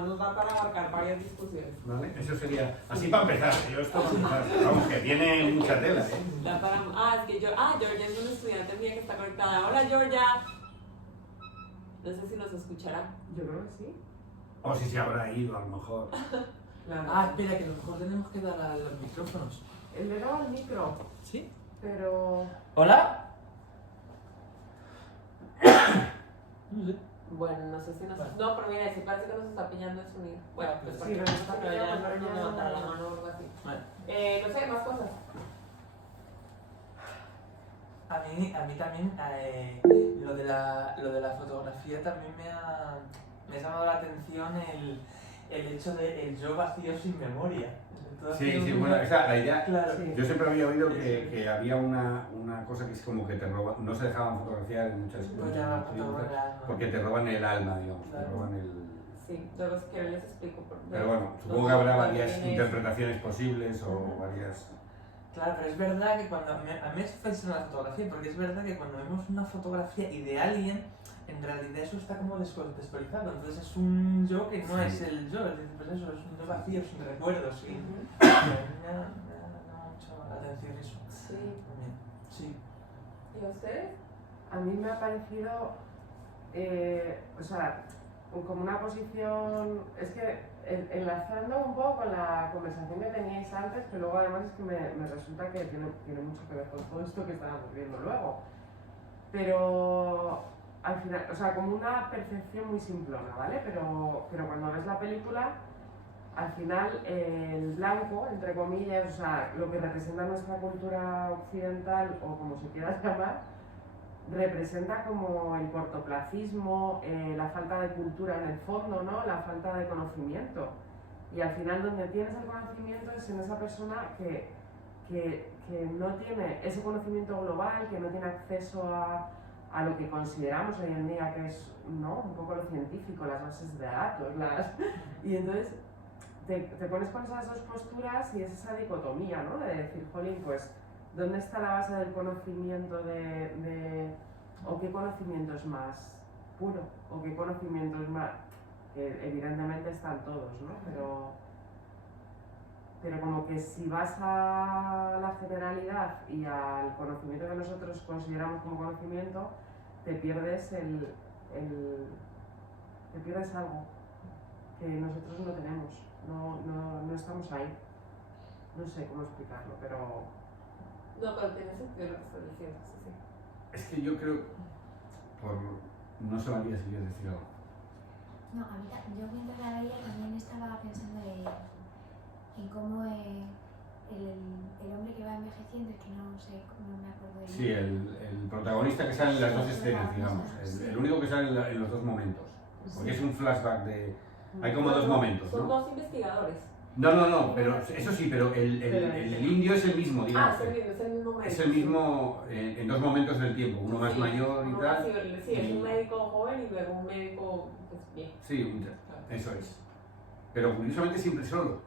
Nos da para abarcar varias discusiones. Vale, eso sería, así para empezar, yo esto para empezar, vamos, que tiene mucha tela, ¿eh? Es que Georgia es una estudiante mía que está conectada. Hola, Georgia. No sé si nos escuchará. Yo creo que sí. O si se habrá ido, a lo mejor. Claro. Espera, que a lo mejor tenemos que dar a los micrófonos. Le he dado al micro, ¿Sí? pero... ¿Hola? No sé. Bueno, no sé si nos... Vale. No, pero mira, sí parece que nos está pillando el sonido. Bueno, pues Sí, para nos está que pillando, vayan pero a ya levantar la no- mano o algo así. Vale. No sé, más cosas. A mí también lo de la fotografía también me ha llamado la atención el hecho de el yo vacío sin memoria. Sí, bueno, la idea, Claro. Sí. yo siempre había oído que había una cosa que es como que te roban, no se dejaban fotografiar en muchas Pues ya muchas películas, porque te roban el alma, digamos, Claro. te roban el... Sí, luego si quieren les explico. Pero bueno, supongo que habrá varias interpretaciones posibles o varias... Claro, pero es verdad que cuando... A mí me fascina la fotografía, porque es verdad que cuando vemos una fotografía y de alguien, en realidad eso está como descontextualizado. Entonces es un yo que no es el yo, es decir, pues eso, es un yo vacío, sin recuerdos, sin... A mí me llama mucho la atención eso. Sí. También. Sí. ¿Y a ustedes? A mí me ha parecido, o sea, como una posición, es que enlazando un poco con la conversación que teníais antes, que luego además es que me resulta que tiene mucho que ver con todo esto que estábamos viendo luego, pero al final, o sea, como una percepción muy simplona, ¿vale? Pero cuando ves la película, al final el blanco, entre comillas, o sea, lo que representa nuestra cultura occidental o como se quiera llamar, representa como el cortoplacismo, la falta de cultura en el fondo, ¿no? La falta de conocimiento. Y al final donde tienes el conocimiento es en esa persona que no tiene ese conocimiento global, que no tiene acceso a lo que consideramos hoy en día que es, ¿no? Un poco lo científico, las bases de datos, y entonces te pones con esas dos posturas y es esa dicotomía, ¿no? De decir, jolín, pues ¿dónde está la base del conocimiento o qué conocimiento es más puro? ¿O qué conocimiento es más...? Evidentemente están todos, ¿no? Pero como que si vas a la generalidad y al conocimiento que nosotros consideramos como conocimiento, te pierdes te pierdes algo que nosotros no tenemos, no estamos ahí. No sé cómo explicarlo, pero... No, pero tiene sentido lo que estás diciendo, sí, sí. Es que yo creo, no sé María si quieres decir algo. No, a mí, yo mientras la veía también estaba pensando en cómo el hombre que va envejeciendo, es que no sé, no me acuerdo de Sí, el protagonista que sale en las dos escenas, digamos, el único que sale en los dos momentos, porque es un flashback de... Hay como dos momentos, Son ¿no? dos investigadores. No, pero eso sí, pero el indio es el mismo, digamos. Es el mismo médico. Es el mismo en dos momentos del tiempo, uno más mayor y uno tal. sí, es un médico joven y luego un médico pues, viejo. Sí, eso es. Pero curiosamente siempre solo.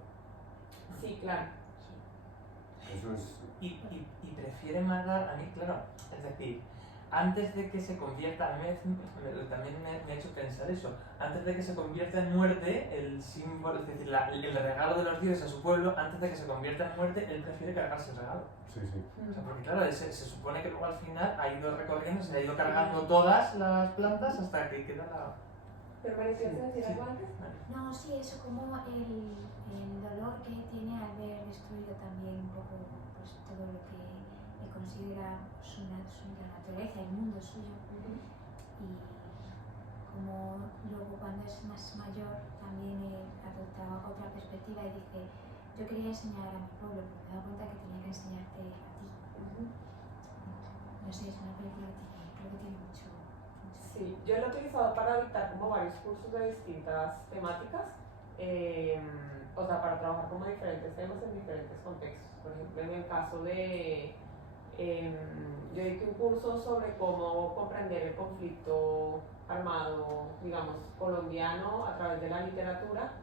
Sí, claro. Eso es... Y prefiere mandar, a mí, claro, es decir, antes de que se convierta, a mí también me ha hecho pensar eso, antes de que se convierta en muerte, el símbolo, es decir, el regalo de los dioses a su pueblo, antes de que se convierta en muerte, él prefiere cargarse el regalo. Sí. O sea, porque claro, se supone que luego al final ha ido recorriendo, se ha ido cargando todas las plantas hasta que queda la... ¿Pero María, ¿quieres decir algo antes? No, sí, eso como el dolor que tiene al ver destruido también un poco pues, todo lo que él considera su naturaleza, el mundo suyo. Y como luego cuando es más mayor también adopta otra perspectiva y dice, yo quería enseñar a mi pueblo, pero me he dado cuenta que tenía que enseñarte a ti. No sé, es una película que creo que tiene mucho. Sí, yo lo he utilizado para dictar como varios cursos de distintas temáticas, o sea, para trabajar como diferentes temas en diferentes contextos. Por ejemplo, en el caso de, yo dicté un curso sobre cómo comprender el conflicto armado, digamos, colombiano a través de la literatura,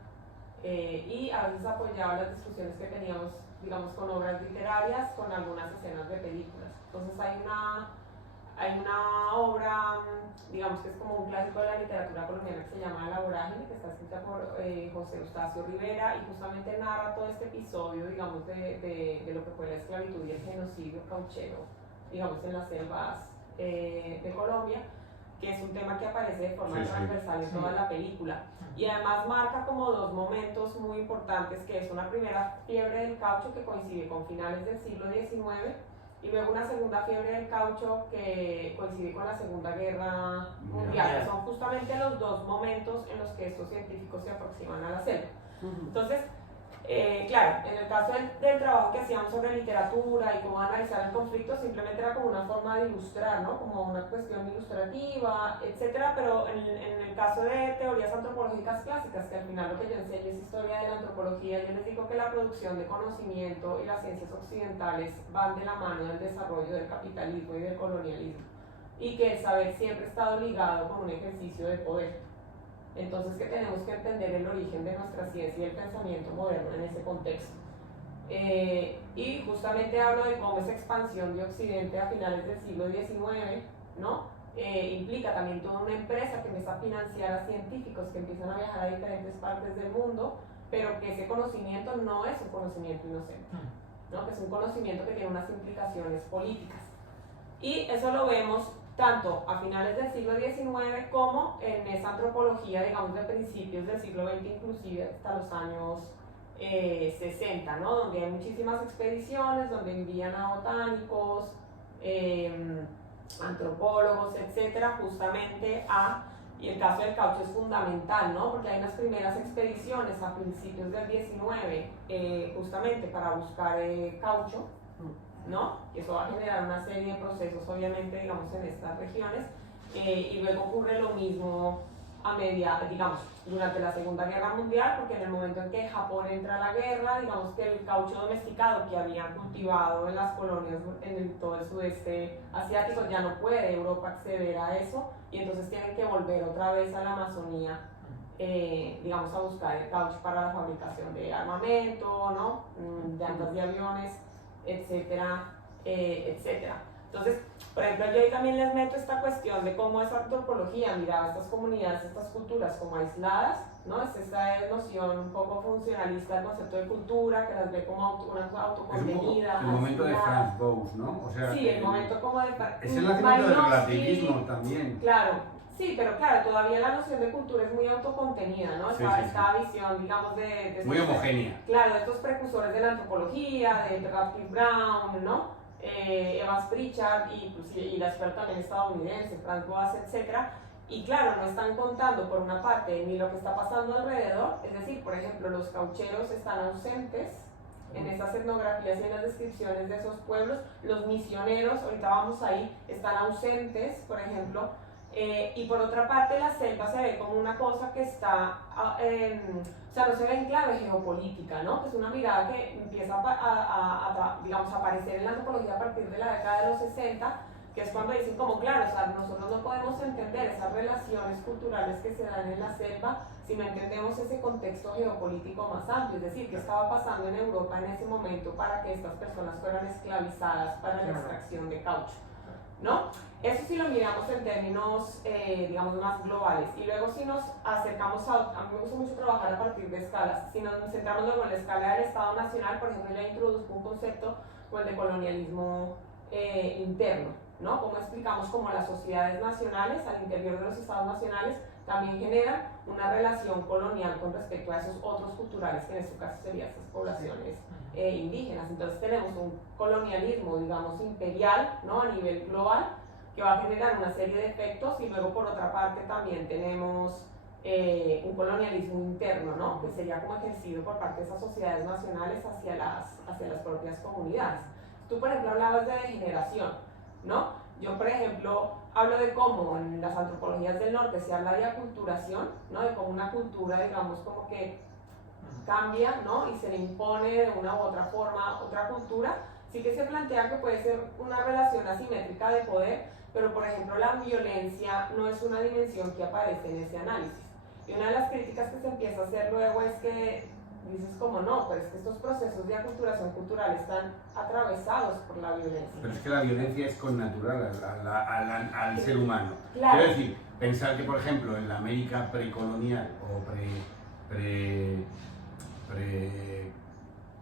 y a veces apoyaba las discusiones que teníamos, digamos, con obras literarias, con algunas escenas de películas. Entonces hay una obra, digamos que es como un clásico de la literatura colombiana que se llama La Vorágine, que está escrita por José Eustacio Rivera y justamente narra todo este episodio, digamos, de lo que fue la esclavitud y el genocidio cauchero, digamos, en las selvas de Colombia, que es un tema que aparece de forma transversal en toda la película. Y además marca como dos momentos muy importantes, que es una primera fiebre del caucho que coincide con finales del siglo XIX y luego una segunda fiebre del caucho que coincide con la Segunda Guerra Mundial, que son justamente los dos momentos en los que estos científicos se aproximan a la selva. Entonces, claro, en el caso del trabajo que hacíamos sobre literatura y cómo analizar el conflicto, simplemente era como una forma de ilustrar, ¿no? Como una cuestión ilustrativa, etcétera, pero en el caso de teorías antropológicas clásicas, que al final lo que yo enseño es historia de la antropología, yo les digo que la producción de conocimiento y las ciencias occidentales van de la mano del desarrollo del capitalismo y del colonialismo, y que el saber siempre ha estado ligado con un ejercicio de poder. Entonces que tenemos que entender el origen de nuestra ciencia y el pensamiento moderno en ese contexto. Y justamente hablo de cómo esa expansión de Occidente a finales del siglo XIX, ¿no? Implica también toda una empresa que empieza a financiar a científicos que empiezan a viajar a diferentes partes del mundo, pero que ese conocimiento no es un conocimiento inocente, ¿no? Que es un conocimiento que tiene unas implicaciones políticas. Y eso lo vemos tanto a finales del siglo XIX como en esa antropología, digamos, de principios del siglo XX, inclusive hasta los años 60, ¿no? Donde hay muchísimas expediciones, donde envían a botánicos, antropólogos, etcétera, justamente y el caso del caucho es fundamental, ¿no? Porque hay unas primeras expediciones a principios del XIX, justamente para buscar caucho, ¿no? Eso va a generar una serie de procesos, obviamente, digamos, en estas regiones, y luego ocurre lo mismo digamos, durante la Segunda Guerra Mundial, porque en el momento en que Japón entra a la guerra, digamos que el caucho domesticado que habían cultivado en las colonias en todo el sudeste asiático ya no puede Europa acceder a eso, y entonces tienen que volver otra vez a la Amazonía, digamos, a buscar el caucho para la fabricación de armamento, ¿no? Llantas de aviones, etcétera, etcétera. Entonces, por ejemplo, yo ahí también les meto esta cuestión de cómo esa antropología miraba a estas comunidades, estas culturas como aisladas, ¿no? Es esa noción un poco funcionalista del concepto de cultura, que las ve como una cosa autocontenida. El momento de Franz Boas, ¿no? O sea, sí, el momento como de... Es el nacimiento del relativismo también. Claro. Sí, pero claro, todavía la noción de cultura es muy autocontenida, ¿no? Esta visión, digamos, de muy homogénea. Claro, de estos precursores de la antropología, de Radcliffe Brown, ¿no? Evans Pritchard y la escuela también estadounidense, Franz Boas, etc. Y claro, no están contando por una parte ni lo que está pasando alrededor, es decir, por ejemplo, los caucheros están ausentes en esas etnografías y en las descripciones de esos pueblos, los misioneros, ahorita vamos ahí, están ausentes, por ejemplo, y por otra parte la selva se ve como una cosa que está, o sea, no se ve en clave geopolítica, ¿no? Que es una mirada que empieza digamos, a aparecer en la antropología a partir de la década de los 60, que es cuando dicen como, claro, o sea, nosotros no podemos entender esas relaciones culturales que se dan en la selva si no entendemos ese contexto geopolítico más amplio, es decir, qué estaba pasando en Europa en ese momento para que estas personas fueran esclavizadas para la extracción de caucho, ¿no? Eso sí lo miramos en términos, digamos, más globales. Y luego si nos acercamos a mí me gusta mucho trabajar a partir de escalas. Si nos centramos luego en la escala del Estado Nacional, por ejemplo, ya introduzco un concepto como el de colonialismo interno, ¿no? Como explicamos cómo las sociedades nacionales, al interior de los estados nacionales, también generan una relación colonial con respecto a esos otros culturales, que en este caso serían estas poblaciones indígenas. Entonces tenemos un colonialismo, digamos, imperial, ¿no? A nivel global, que va a generar una serie de efectos, y luego por otra parte también tenemos un colonialismo interno, ¿no? Que sería como ejercido por parte de esas sociedades nacionales hacia las propias comunidades. Tú, por ejemplo, hablabas de degeneración, ¿no? Yo, por ejemplo, hablo de cómo en las antropologías del norte se habla de aculturación, ¿no? De cómo una cultura, digamos, como que cambia, ¿no? Y se le impone de una u otra forma otra cultura. Sí que se plantea que puede ser una relación asimétrica de poder, pero por ejemplo la violencia no es una dimensión que aparece en ese análisis. Y una de las críticas que se empieza a hacer luego es que dices como no, pero es que estos procesos de aculturación cultural están atravesados por la violencia. Pero es que la violencia es connatural al ser humano. Claro. Quiero decir, pensar que, por ejemplo, en la América precolonial o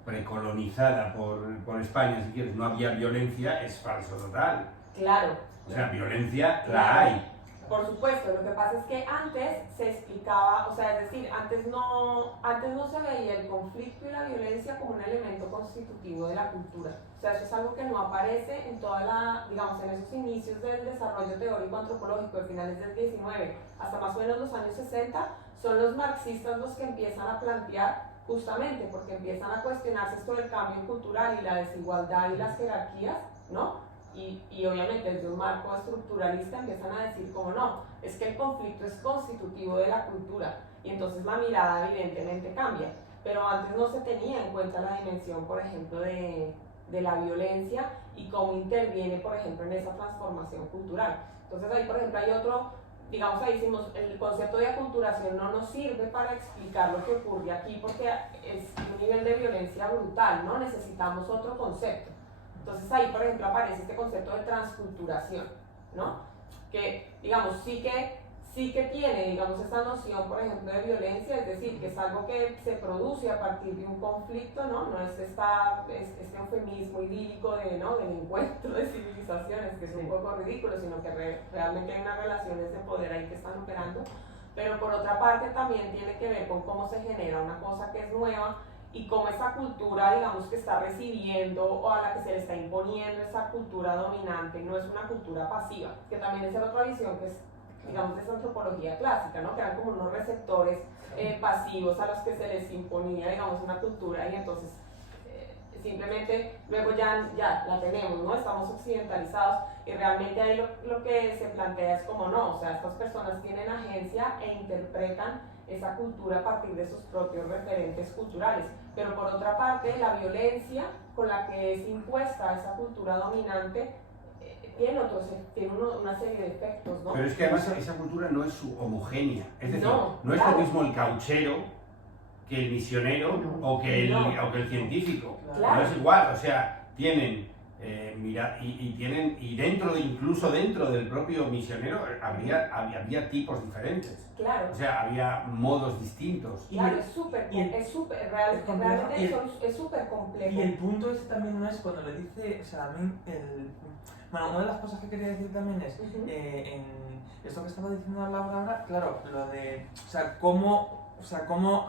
precolonizada por España, si quieres, no había violencia, es falso total. Claro. O sea, violencia Claro. la hay. Por supuesto, lo que pasa es que antes se explicaba, o sea, es decir, antes no se veía el conflicto y la violencia como un elemento constitutivo de la cultura. O sea, eso es algo que no aparece en toda la, digamos, en esos inicios del desarrollo teórico antropológico de finales del 19 hasta más o menos los años 60, son los marxistas los que empiezan a plantear, justamente porque empiezan a cuestionarse esto del cambio cultural y la desigualdad y las jerarquías, ¿no? Y obviamente desde un marco estructuralista empiezan a decir como no, es que el conflicto es constitutivo de la cultura y entonces la mirada evidentemente cambia, pero antes no se tenía en cuenta la dimensión, por ejemplo, de la violencia y cómo interviene, por ejemplo, en esa transformación cultural. Entonces ahí, por ejemplo, hay otro, digamos, ahí decimos, el concepto de aculturación no nos sirve para explicar lo que ocurre aquí porque es un nivel de violencia brutal, ¿no? Necesitamos otro concepto. Entonces ahí, por ejemplo, aparece este concepto de transculturación, ¿no? Que, digamos, sí que tiene, digamos, esta noción, por ejemplo, de violencia, es decir, que es algo que se produce a partir de un conflicto, ¿no? No es este eufemismo idílico del encuentro de civilizaciones, que es un poco ridículo, sino que realmente hay unas relaciones de poder ahí que están operando. Pero por otra parte también tiene que ver con cómo se genera una cosa que es nueva, y cómo esa cultura, digamos, que está recibiendo o a la que se le está imponiendo esa cultura dominante no es una cultura pasiva, que también es la otra visión que es, digamos, de esa antropología clásica, ¿no? Que eran como unos receptores pasivos a los que se les imponía, digamos, una cultura y entonces simplemente luego ya la tenemos, ¿no? Estamos occidentalizados y realmente ahí lo que se plantea es como no, o sea, estas personas tienen agencia e interpretan esa cultura a partir de sus propios referentes culturales, pero por otra parte la violencia con la que es impuesta esa cultura dominante tiene una serie de efectos, ¿no? Pero es que además esa cultura no es homogénea, es decir, no es claro. lo mismo el cauchero que el misionero o que el científico, Claro. no es igual, o sea, tienen incluso dentro del propio misionero había tipos diferentes. Claro. O sea, había modos distintos. Claro, es súper realmente es súper complejo. Y el punto ese también no es cuando le dice, o sea, a mí, bueno, una de las cosas que quería decir también es, en esto que estaba diciendo Laura ahora, claro, lo de, o sea, cómo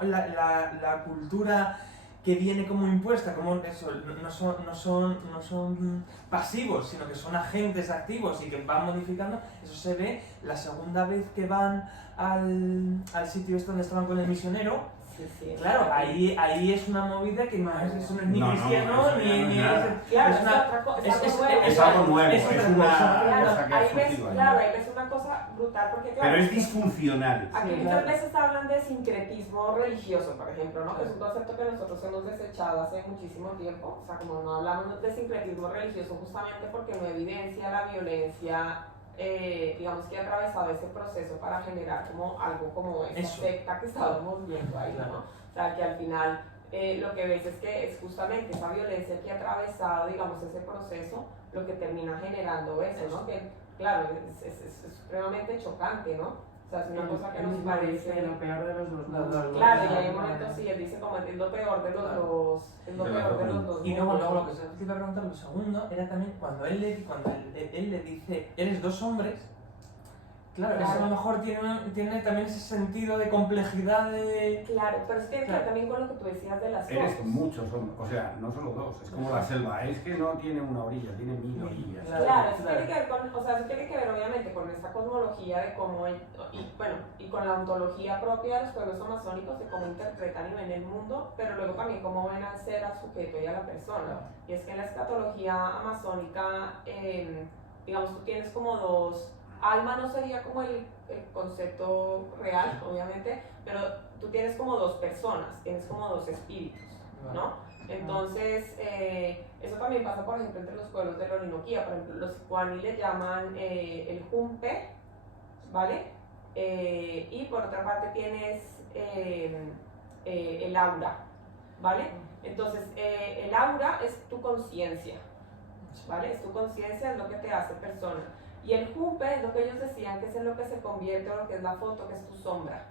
la cultura que viene como impuesta, como eso, no son pasivos, sino que son agentes activos y que van modificando, eso se ve la segunda vez que van al sitio este donde estaban con el misionero. Sí, Claro, ahí es una movida que no es ni cristiano ni es algo nuevo, es es otra una cosa. cosa que ha surgido ahí. ahí ves una cosa brutal porque claro, Pero es disfuncional. aquí muchas veces hablan de sincretismo religioso, por ejemplo, ¿no? Que es un concepto que nosotros hemos desechado hace muchísimo tiempo, o sea, como no hablamos de sincretismo religioso justamente porque no evidencia la violencia, digamos, que ha atravesado ese proceso para generar como algo como esa secta que estábamos viendo ahí, ¿no? O sea, que al final lo que ves es que es justamente esa violencia que ha atravesado, digamos, ese proceso, lo que termina generando eso, ¿no? Que, claro, es supremamente chocante, ¿no? O sea, es una cosa que nos parece lo peor de los dos mundos. Claro, y hay un momento, sí, él dice como es lo peor de los dos, es lo peor de los dos. Y luego lo que te iba a preguntar, lo segundo, era también cuando él le dice, eres dos hombres. Claro, eso a lo mejor tiene también ese sentido de complejidad de... Claro, pero es que también con lo que tú decías de las Eres fotos. muchos hombres, o sea, no solo dos, es como la selva, es que no tiene una orilla, tiene 1000 orillas. Claro, eso tiene que ver con, o sea, eso tiene que ver obviamente con esta cosmología de cómo, y con la ontología propia de los pueblos amazónicos, de cómo interpretan y ven el mundo, pero luego también cómo ven al ser, al sujeto y a la persona. Y es que en la escatología amazónica, digamos, tú tienes como dos... Alma no sería como el concepto real, obviamente, pero tú tienes como dos personas, tienes como dos espíritus, ¿no? Entonces, eso también pasa, por ejemplo, entre los pueblos de la Orinoquía. Por ejemplo, los Guani le llaman el Jumpe, ¿vale? Y por otra parte tienes el Aura, ¿vale? Entonces, el aura es tu conciencia, ¿vale? Es tu conciencia, es lo que te hace persona. Y el jupe es lo que ellos decían que es en lo que se convierte o lo que es la foto, que es tu sombra,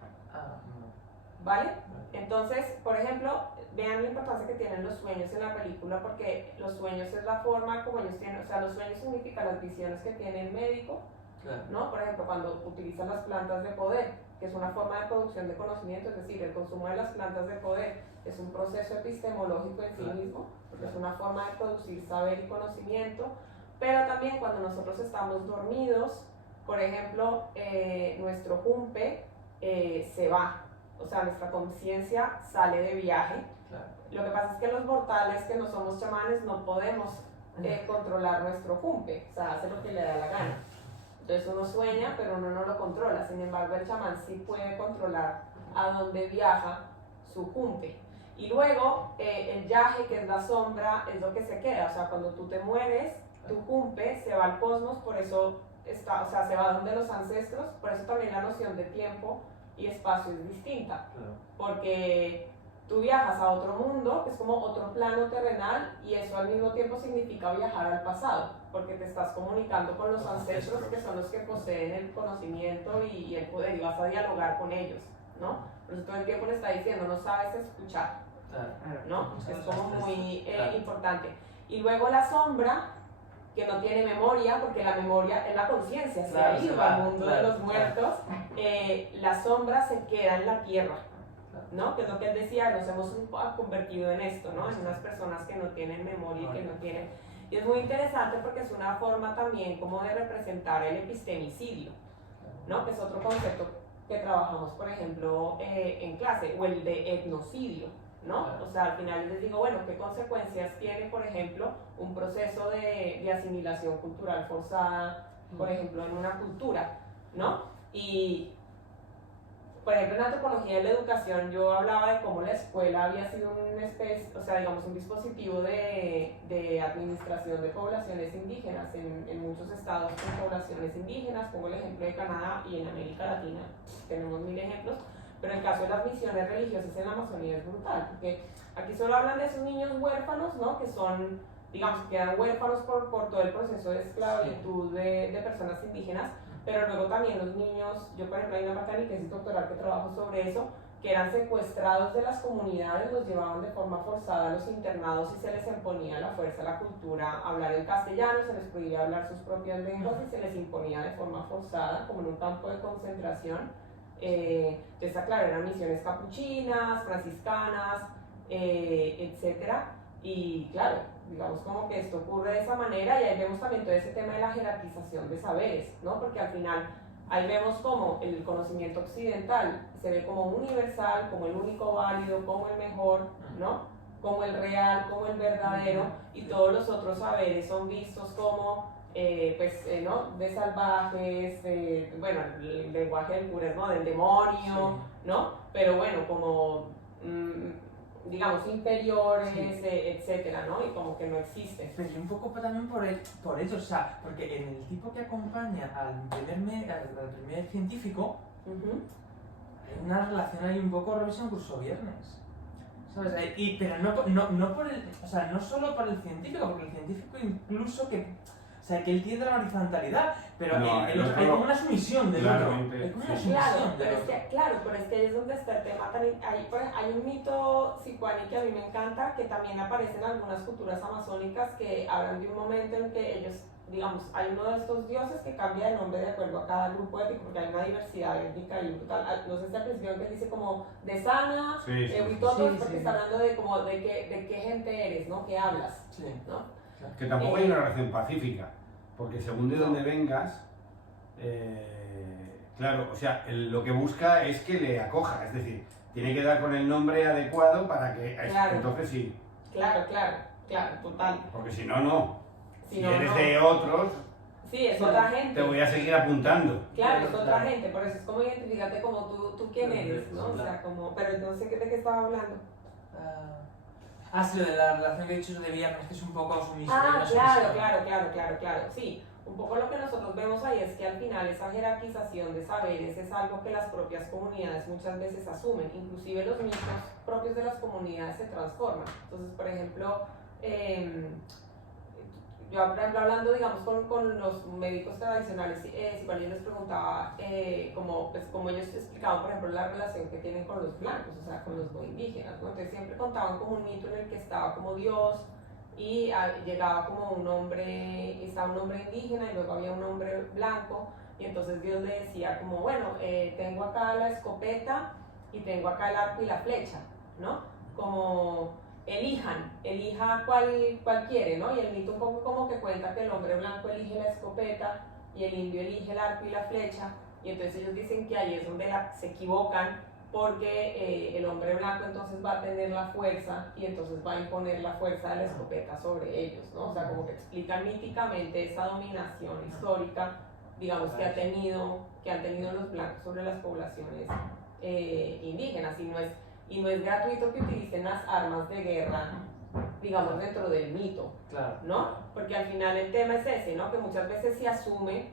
¿vale? Entonces, por ejemplo, vean la importancia que tienen los sueños en la película, porque los sueños es la forma como ellos tienen, o sea, los sueños significan las visiones que tiene el médico, Claro. ¿no? Por ejemplo, cuando utilizan las plantas de poder, que es una forma de producción de conocimiento, es decir, el consumo de las plantas de poder es un proceso epistemológico en sí Claro. mismo, porque es una forma de producir saber y conocimiento, pero también cuando nosotros estamos dormidos, por ejemplo, nuestro jumpe se va, o sea, nuestra conciencia sale de viaje. Claro. Lo que pasa es que los mortales que no somos chamanes no podemos controlar nuestro jumpe, o sea, hace lo que le da la gana. Entonces uno sueña, pero uno no lo controla. Sin embargo, el chamán sí puede controlar a dónde viaja su jumpe. Y luego, el yaje, que es la sombra, es lo que se queda. O sea, cuando tú te mueres, tu jumpe se va al cosmos, por eso está, o sea, se va donde los ancestros, por eso también la noción de tiempo y espacio es distinta. Claro. Porque tú viajas a otro mundo, que es como otro plano terrenal, y eso al mismo tiempo significa viajar al pasado, porque te estás comunicando con los ancestros, que son los que poseen el conocimiento y el poder, y vas a dialogar con ellos, ¿no? Por eso todo el tiempo le está diciendo, no sabes escuchar, Claro. ¿no? Es como muy Claro. importante. Y luego la sombra, que no tiene memoria, porque la memoria es la conciencia, se Claro, ha ido se va, al mundo de claro, los muertos, la sombra se queda en la tierra, ¿no? Que es lo que él decía, nos hemos convertido en esto, ¿no? En unas personas que no tienen memoria y que no tienen... Y es muy interesante porque es una forma también como de representar el epistemicidio, ¿no? Que es otro concepto que trabajamos, por ejemplo, en clase, o el de etnocidio, ¿no? Claro. O sea, al final les digo, bueno, ¿qué consecuencias tiene, por ejemplo, un proceso de asimilación cultural forzada, por ejemplo, en una cultura, ¿no? Y, por ejemplo, en antropología de la educación yo hablaba de cómo la escuela había sido una especie, o sea, digamos, un dispositivo de administración de poblaciones indígenas en muchos estados con poblaciones indígenas. Pongo el ejemplo de Canadá y en América Latina tenemos 1000 ejemplos, pero el caso de las misiones religiosas en la Amazonía es brutal, porque aquí solo hablan de esos niños huérfanos, ¿no? Que son, digamos, quedan huérfanos por todo el proceso de esclavitud de personas indígenas, pero luego también los niños, yo por ejemplo hay una parte de mi tesis doctoral que trabajo sobre eso, que eran secuestrados de las comunidades, los llevaban de forma forzada a los internados y se les imponía a la fuerza la cultura, hablar el castellano, se les prohibía hablar sus propias lenguas y se les imponía de forma forzada, como en un campo de concentración. Entonces, claro, eran misiones capuchinas, franciscanas, etcétera, y claro, digamos como que esto ocurre de esa manera, y ahí vemos también todo ese tema de la jerarquización de saberes, ¿no? Porque al final ahí vemos como el conocimiento occidental se ve como universal, como el único válido, como el mejor, ¿no? Como el real, como el verdadero, y todos los otros saberes son vistos como ¿no? De salvajes, bueno, el lenguaje del cura, ¿no? Del demonio, ¿no? Pero bueno, como digamos inferiores, etcétera, ¿no? Y como que no existe. Pero y un poco también por ello, o sea, porque en el tipo que acompaña al primer científico, hay una relación ahí un poco Robinson Crusoe-Viernes, ¿sabes? Pero no por el, o sea, no solo por el científico, porque el científico incluso que, o sea, que él tiene la horizontalidad, pero No, hay como una sumisión del otro. claramente, Hay como una sí. sumisión Claro, del pero es otro. que, ahí es donde está el tema. Hay un mito psicoaní que a mí me encanta, que también aparece en algunas culturas amazónicas, que hablan de un momento en que ellos, digamos, hay uno de estos dioses que cambia de nombre de acuerdo a cada grupo étnico, porque hay una diversidad étnica y brutal. No sé si al principio que dice como de sana, Huitotos, porque está hablando de como de qué gente eres, ¿no? ¿Qué hablas? Sí. ¿No? Que tampoco hay una relación pacífica, porque según de dónde vengas, claro, o sea, lo que busca es que le acoja, es decir, tiene que dar con el nombre adecuado para que, Claro. entonces sí, Claro, total. porque si no, no. Si no, eres no. de otros, Sí, es otra gente. te voy a seguir apuntando. Claro, es otra Claro. gente, por eso es como identificarte como tú quién eres, ¿no? O sea, como, pero no sé de qué estaba hablando. Sí, lo de la relación que he dicho de Viernes, que es un poco sumisión. Ah, claro, sí. un poco lo que nosotros vemos ahí es que al final esa jerarquización de saberes es algo que las propias comunidades muchas veces asumen, inclusive los mitos propios de las comunidades se transforman. Entonces, por ejemplo, yo hablando, digamos, con los médicos tradicionales, si cuando yo les preguntaba como ellos explicaban, por ejemplo, la relación que tienen con los blancos, o sea, con los no indígenas, ¿no? Entonces siempre contaban como un mito en el que estaba como Dios y llegaba como un hombre, estaba un hombre indígena y luego había un hombre blanco y entonces Dios le decía como, bueno, tengo acá la escopeta y tengo acá el arco y la flecha, ¿no? Como elija cuál quiere, ¿no? Y el mito un poco como que cuenta que el hombre blanco elige la escopeta y el indio elige el arco y la flecha, y entonces ellos dicen que ahí es donde se equivocan, porque el hombre blanco entonces va a tener la fuerza y entonces va a imponer la fuerza de la escopeta sobre ellos, ¿no? O sea, como que explican míticamente esa dominación histórica, digamos, que han tenido los blancos sobre las poblaciones indígenas, y no es gratuito que utilicen las armas de guerra, digamos, dentro del mito, ¿no? Porque al final el tema es ese, ¿no? Que muchas veces se asume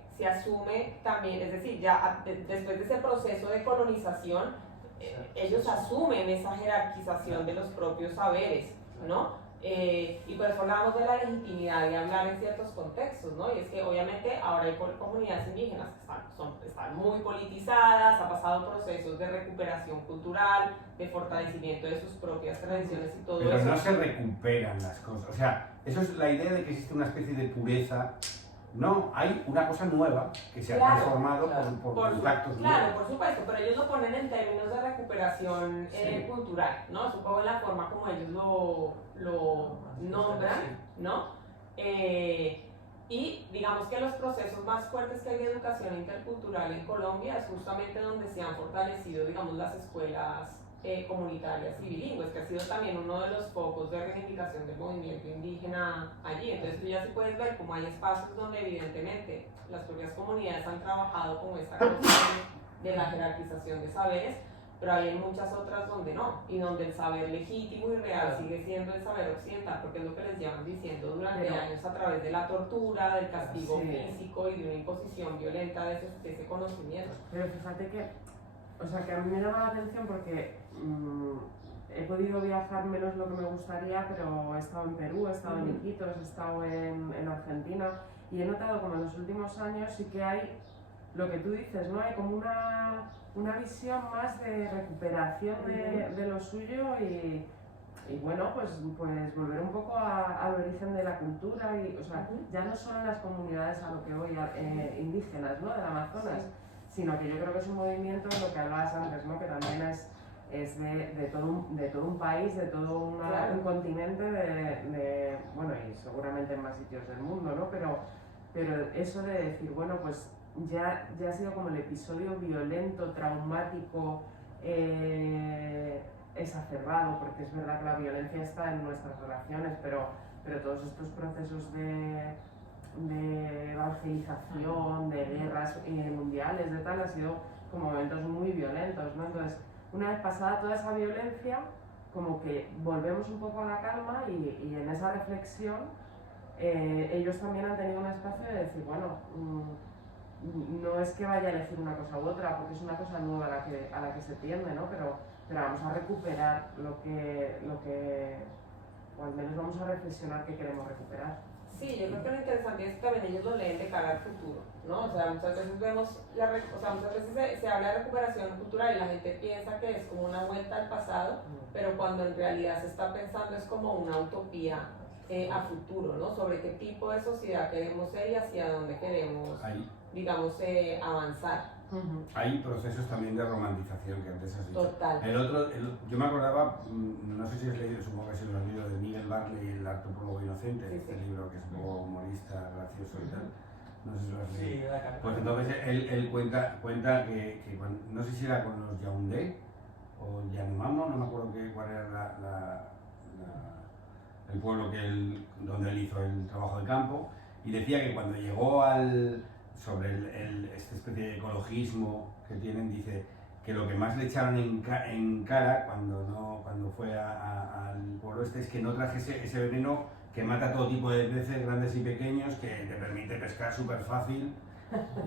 también, es decir, ya después de ese proceso de colonización, ellos asumen esa jerarquización de los propios saberes, ¿no? Y por eso hablamos de la legitimidad de hablar en ciertos contextos, ¿no? Y es que obviamente ahora hay comunidades indígenas que están muy politizadas, ha pasado procesos de recuperación cultural, de fortalecimiento de sus propias tradiciones y todo pero eso. no se recuperan las cosas, o sea, eso es la idea de que existe una especie de pureza. No, hay una cosa nueva que se ha transformado por contactos Claro, nuevos. por supuesto, pero ellos lo ponen en términos de recuperación cultural, ¿no? Supongo en la forma como ellos lo nombran, ¿no? Y digamos que los procesos más fuertes que hay de educación intercultural en Colombia es justamente donde se han fortalecido, digamos, las escuelas comunitarias y bilingües, que ha sido también uno de los focos de reivindicación del movimiento indígena allí. Entonces tú ya sí puedes ver cómo hay espacios donde evidentemente las propias comunidades han trabajado con esta cuestión de la jerarquización de saberes, pero hay muchas otras donde no, y donde el saber legítimo y real sigue siendo el saber occidental, porque es lo que les llevan diciendo durante años a través de la tortura, del castigo físico y de una imposición violenta de ese conocimiento. Pero fíjate que, o sea, que a mí me llama la atención porque he podido viajar menos lo que me gustaría, pero he estado en Perú, he estado en Iquitos, he estado en Argentina, y he notado como en los últimos años sí que hay lo que tú dices, ¿no? Hay como una visión más de recuperación de lo suyo y bueno, pues volver un poco al origen de la cultura, y, o sea, ya no solo en las comunidades a lo que hoy indígenas, ¿no? Del Amazonas, sino que yo creo que es un movimiento, lo que hablabas antes, ¿no? Que también es de todo un país, de todo un continente, bueno, y seguramente en más sitios del mundo, ¿no? Pero eso de decir, bueno, pues ya ha sido como el episodio violento, traumático, exacerbado, porque es verdad que la violencia está en nuestras relaciones, pero todos estos procesos de evangelización, de guerras mundiales, de tal, han sido como momentos muy violentos, ¿no? Entonces, una vez pasada toda esa violencia, como que volvemos un poco a la calma y en esa reflexión ellos también han tenido un espacio de decir, bueno, no es que vaya a elegir una cosa u otra, porque es una cosa nueva a la que se tiende, ¿no? Pero vamos a recuperar lo que, o al menos vamos a reflexionar qué queremos recuperar. Sí, yo creo que lo interesante es que también ellos lo leen de cara al futuro, ¿no? O sea, muchas veces muchas veces se habla de recuperación cultural y la gente piensa que es como una vuelta al pasado, pero cuando en realidad se está pensando es como una utopía a futuro, ¿no? Sobre qué tipo de sociedad queremos ser y hacia dónde queremos, digamos, avanzar. Hay procesos también de romantización que antes has dicho. Total. Yo me acordaba, no sé si has leído, supongo que has leído el libro de Miguel Barley, El antropólogo inocente, este libro que es un poco humorista, gracioso y tal. No sé si lo has leído. Sí, pues entonces él cuenta que cuando, no sé si era con los Yaoundé o Yanomamo, no me acuerdo cuál era el pueblo donde él hizo el trabajo de campo, y decía que cuando llegó sobre esta especie de ecologismo que tienen, dice que lo que más le echaron en cara cuando fue al pueblo es que no trajese ese veneno que mata todo tipo de peces, grandes y pequeños, que te permite pescar pescar súper fácil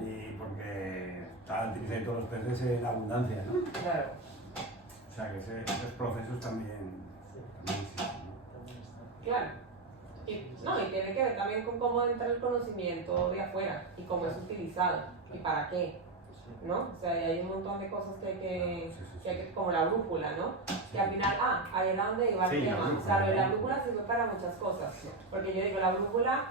y porque está el trice de todos los peces en abundancia, ¿no? Claro. O sea que esos procesos también existen, ¿no? Claro. Y tiene que ver también con cómo entra el conocimiento de afuera y cómo es utilizado y para qué, ¿no? O sea, hay un montón de cosas que hay que como la brújula, ¿no? Que al final, ahí era donde iba el Sí, la tema. brújula. O sea, lo de la brújula sirve para muchas cosas. Porque yo digo, la brújula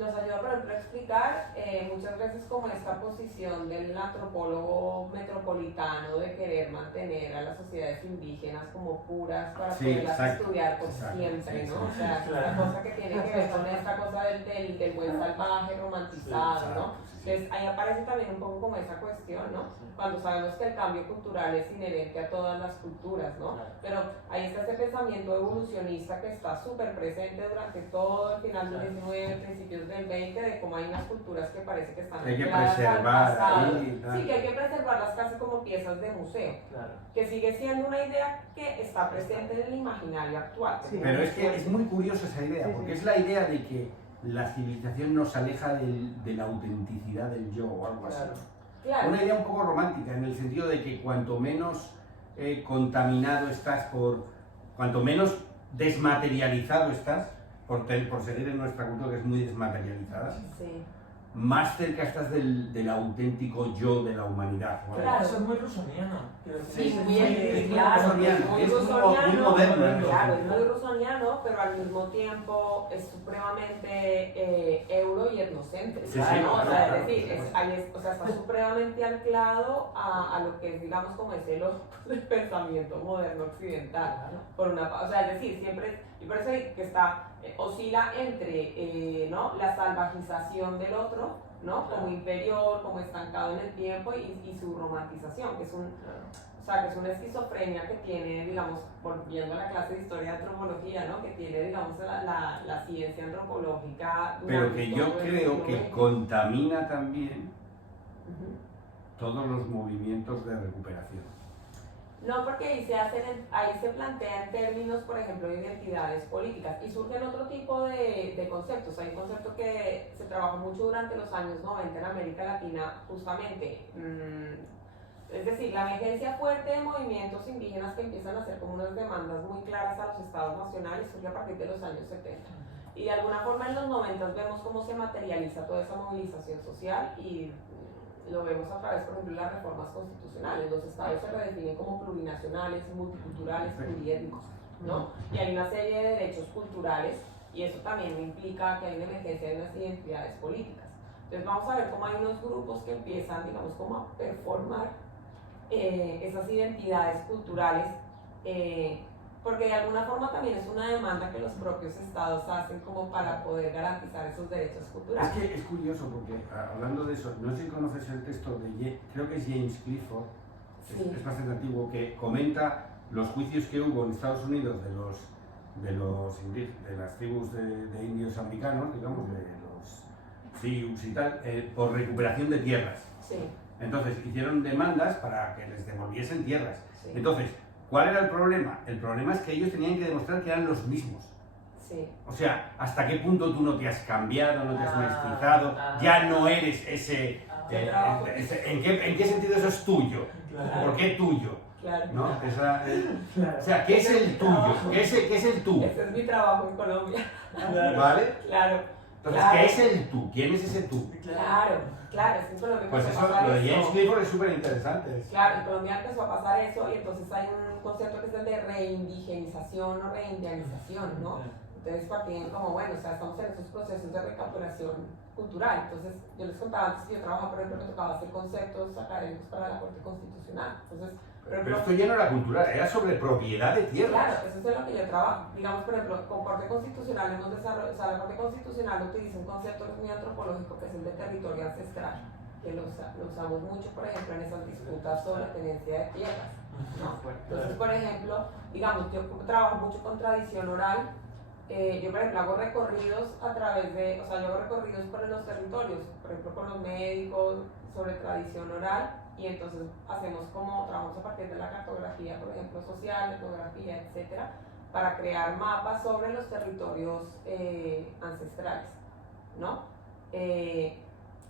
nos ayuda, por ejemplo, a explicar muchas veces como esta posición del antropólogo metropolitano de querer mantener a las sociedades indígenas como puras para Sí, poderlas exacto, estudiar por exacto, siempre, sí, ¿no? sí, O sea, sí. esta cosa que tiene que ver con esta cosa del buen salvaje romantizado, ¿no? Entonces ahí aparece también un poco como esa cuestión, ¿no? Cuando sabemos que el cambio cultural es inherente a todas las culturas, ¿no? Pero ahí está ese pensamiento evolucionista que está súper presente durante todo el final del 19, principios del 20, de cómo hay unas culturas que parece que están Hay que ancladas al preservar pasado. ahí, tal. Sí, que hay que preservarlas casi como piezas de museo, Claro. que sigue siendo una idea que está presente en el imaginario actual. Sí. Pero es que es muy curiosa esa idea, Sí, porque sí. es la idea de que la civilización nos aleja de la autenticidad del yo o algo así. Claro. Claro. Una idea un poco romántica, en el sentido de que cuanto menos contaminado estás cuanto menos desmaterializado estás, por seguir en nuestra cultura que es muy desmaterializada, Sí. más cerca estás del auténtico yo de la humanidad. ¿no? Claro. Eso es muy rusoniano. Quiero decir, Sí, es muy claro, rusoniano, muy es como rusoniano, muy moderno, claro, ¿no? es muy rusoniano, pero al mismo tiempo es supremamente euro y etnocéntrico, Sí, ¿no? sí, O sea, claro, es decir, claro. o sea, está supremamente anclado a lo que es, digamos, como ese lo del pensamiento moderno occidental, por o sea, es decir, siempre, y por eso que está, oscila entre, ¿no? La salvajización del otro, ¿no? Como inferior, como estancado en el tiempo y su romantización, que es o sea, que es una esquizofrenia que tiene, digamos, volviendo a la clase de historia de antropología, ¿no? Que tiene, digamos, la ciencia antropológica. Pero que yo todo el creo siglo que XX. contamina también Ujú. todos los movimientos de recuperación. No, porque ahí se plantea en términos, por ejemplo, de identidades políticas y surgen otro tipo de conceptos. Hay un concepto que se trabajó mucho durante los años 90 en América Latina, justamente. Es decir, la emergencia fuerte de movimientos indígenas que empiezan a hacer como unas demandas muy claras a los estados nacionales surge a partir de los años 70. Y de alguna forma en los 90 vemos cómo se materializa toda esa movilización social y lo vemos a través, por ejemplo, de las reformas constitucionales. Los estados se redefinen como plurinacionales, multiculturales, pluriétnicos, ¿no? Y hay una serie de derechos culturales y eso también implica que hay una emergencia de unas identidades políticas. Entonces vamos a ver cómo hay unos grupos que empiezan, digamos, como a performar esas identidades culturales, porque de alguna forma también es una demanda que los propios estados hacen como para poder garantizar esos derechos Es culturales. que es curioso porque hablando de eso, no sé si conoces el texto creo que es James Clifford, Sí. es bastante antiguo, que comenta los juicios que hubo en Estados Unidos de las tribus de indios americanos, digamos, de los Sioux y tal, por recuperación de tierras. Sí, Entonces hicieron demandas para que les devolviesen tierras. sí, Entonces, ¿cuál era el problema? El problema es que ellos tenían que demostrar que eran los mismos. sí. O sea, ¿hasta qué punto tú no te has cambiado, no te has Ah, mestizado, ah. ya no eres ese... Ah. ¿En qué sentido eso es tuyo? Claro. ¿Por qué tuyo? Claro. ¿No? Claro. O sea, ¿qué es el tuyo? ¿Qué es el tú? Ese es mi trabajo en Colombia. ¿Vale? Claro. Entonces, Claro. ¿qué es el tú? ¿Quién es ese tú? Claro, es que en Colombia Pues empezó eso, a pasar lo de James eso. Clifford es súper interesante. Claro, en Colombia empezó a pasar eso y entonces hay un concepto que es el de reindigenización o reindianización, ¿no? Entonces partían como, bueno, o sea, estamos en esos procesos de recapitulación cultural. Entonces, yo les contaba antes que yo trabajaba, por ejemplo, me tocaba hacer conceptos académicos para la Corte Constitucional. Entonces, por Pero ejemplo, esto ya no era cultural, era sobre propiedad de tierras. claro, eso es en lo que yo trabajo. Digamos, por ejemplo, con Corte Constitucional hemos desarrollado, o sea, la Corte Constitucional utiliza un concepto que es muy antropológico, que es el de territorio ancestral, que lo usamos mucho, por ejemplo, en esas disputas sobre tenencia de tierras, ¿no? Entonces, por ejemplo, digamos, yo trabajo mucho con tradición oral. Yo, por ejemplo, hago recorridos yo hago recorridos por los territorios, por ejemplo, con los médicos sobre tradición oral, y entonces trabajamos a partir de la cartografía, por ejemplo, social, etnografía, etcétera, para crear mapas sobre los territorios ancestrales, ¿no?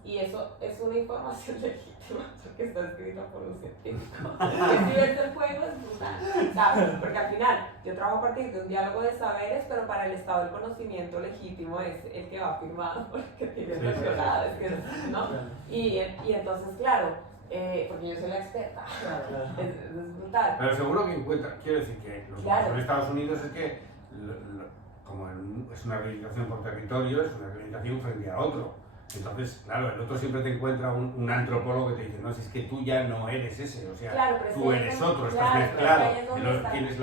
y eso es una información legítima porque está escrita por un científico. Que si ves el juego es brutal, ¿sabes? Porque al final yo trabajo a partir de un diálogo de saberes, pero para el estado del conocimiento legítimo es el que va firmado porque tiene mencionado, es que, ¿no? Y entonces, claro, porque yo soy la experta, es brutal. Pero seguro que encuentra, quiero decir que lo que Claro. pasó en Estados Unidos es que, como es una reivindicación por territorio, es una reivindicación frente a otro. Entonces, claro, el otro siempre te encuentra un antropólogo que te dice, no, si es que tú ya no eres ese, o sea, Claro, pero es tú que eres es- otro, estás claro, mezclado, pero ahí es donde está. tienes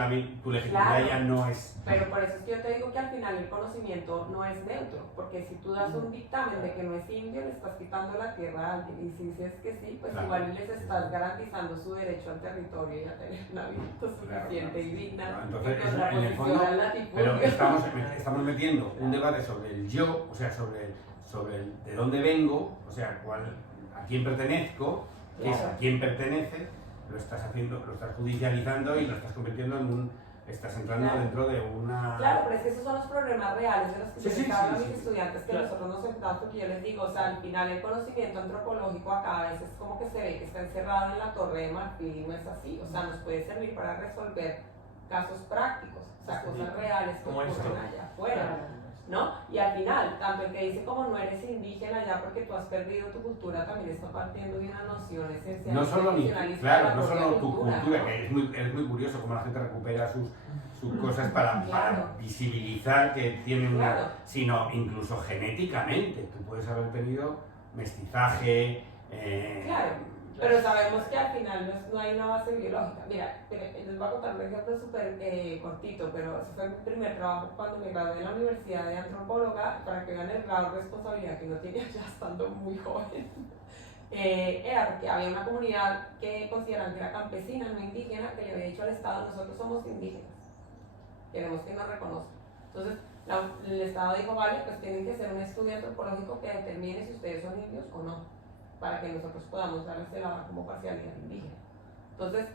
tu legitimidad Claro. ya no es... Pero por eso es que yo te digo que al final el conocimiento no es neutro, porque si tú das un dictamen de que no es indio, le estás quitando la tierra a alguien, y si dices que sí, pues Claro. igual les estás garantizando su derecho al territorio y a tener una vida suficiente y digna, Claro, entonces, en contraposición en el fondo, al latifundio. pero estamos metiendo un debate sobre el yo, o sea, sobre el de dónde vengo, o sea, a quién pertenezco, que es a quién pertenece, lo estás judicializando y lo estás convirtiendo estás entrando Claro. dentro de una... Claro, pero es que esos son los problemas reales de los que Sí, yo sí, les hablo a sí, mis sí. estudiantes, que Claro. nosotros nos enfrentamos, porque yo les digo, o sea, al final el conocimiento antropológico acá a veces como que se ve que está encerrado en la torre de marfil y no es así, o sea, nos puede servir para resolver casos prácticos, o sea, cosas reales que Como ocurren esto. allá afuera, ¿no? Y al final, tanto el que dice como no eres indígena ya porque tú has perdido tu cultura, también está partiendo de una noción esencial. No solo, tradicionalista de claro, la no propia solo tu cultura, ¿no? que es muy curioso cómo la gente recupera sus cosas para Claro. visibilizar que tienen una... Claro. Sino incluso genéticamente, tú puedes haber tenido mestizaje... Claro. Pero sabemos que al final no hay una base biológica. Mira, les voy a contar un ejemplo súper cortito, pero ese fue mi primer trabajo cuando me gradué en la universidad de antropóloga, para que vean el grado de responsabilidad que uno tenía ya estando muy joven. Era porque había una comunidad que consideraban que era campesina, no indígena, que le había dicho al Estado, nosotros somos indígenas, queremos que nos reconozcan. Entonces, el Estado dijo, vale, pues tienen que hacer un estudio antropológico que determine si ustedes son indios o no, para que nosotros podamos darles el aval como parcialidad indígena. Entonces,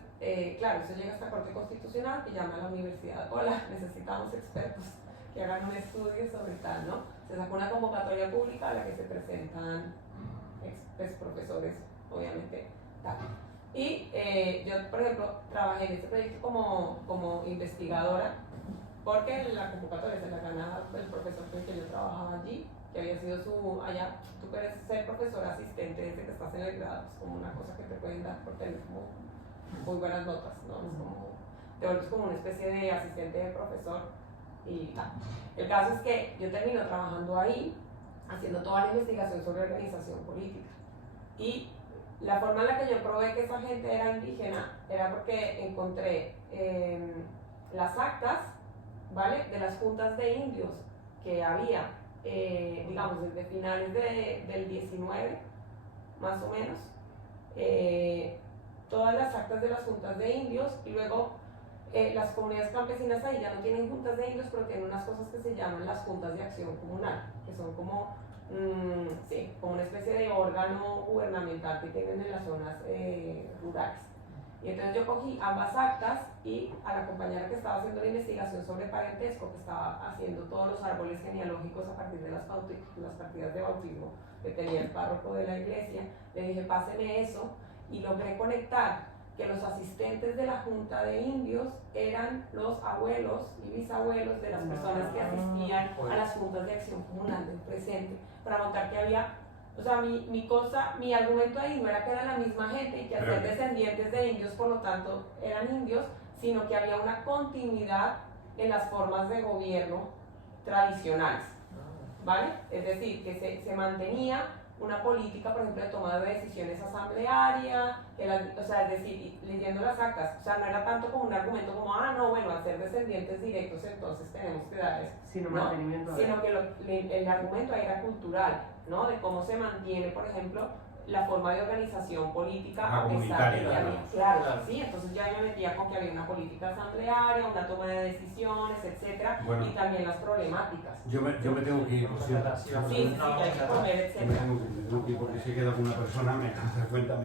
claro, eso llega hasta Corte Constitucional, que llama a la universidad, hola, necesitamos expertos que hagan un estudio sobre tal, ¿no? Se sacó una convocatoria pública a la que se presentan profesores, obviamente, tal. Y yo, por ejemplo, trabajé en este proyecto como investigadora, porque la convocatoria se la ganaba el profesor con el que yo trabajaba allí, que había sido allá, tú puedes ser profesor asistente desde que estás en el grado, es como una cosa que te pueden dar por tener como muy buenas notas, ¿no? Es como, te vuelves como una especie de asistente de profesor y tal. El caso es que yo termino trabajando ahí, haciendo toda la investigación sobre organización política. Y la forma en la que yo probé que esa gente era indígena era porque encontré las actas, ¿vale?, de las juntas de indios que había, digamos, desde finales del 19, más o menos, todas las actas de las juntas de indios, y luego las comunidades campesinas ahí ya no tienen juntas de indios, pero tienen unas cosas que se llaman las juntas de acción comunal, que son como, sí, como una especie de órgano gubernamental que tienen en las zonas rurales. Y entonces yo cogí ambas actas y a la compañera que estaba haciendo la investigación sobre parentesco, que estaba haciendo todos los árboles genealógicos a partir de las partidas de bautismo que tenía el párroco de la iglesia, le dije, páseme eso, y logré conectar que los asistentes de la Junta de Indios eran los abuelos y bisabuelos de las personas que asistían a las juntas de acción comunal del presente, para montar que había, o sea, mi argumento ahí no era que eran la misma gente y que al ser descendientes de indios, por lo tanto, eran indios, sino que había una continuidad en las formas de gobierno tradicionales, ¿vale? Es decir, que se mantenía una política, por ejemplo, de toma de decisiones asamblearia, o sea, es decir, leyendo las actas, o sea, no era tanto como un argumento como, no, bueno, al ser descendientes directos, entonces tenemos que dar eso, Sino ¿no? mantenimiento. Sino que el argumento ahí era cultural, ¿no? De cómo se mantiene, por ejemplo, la forma de organización política comunitaria, que ¿no? había. Claro, sí, entonces ya me metía con que había una política asamblearia, una toma de decisiones, etcétera, Bueno. y también las problemáticas. Yo me tengo que ir, por cierto. Sí, que hay que comer, Me etcétera. tengo que ir porque si queda alguna persona me cuenta.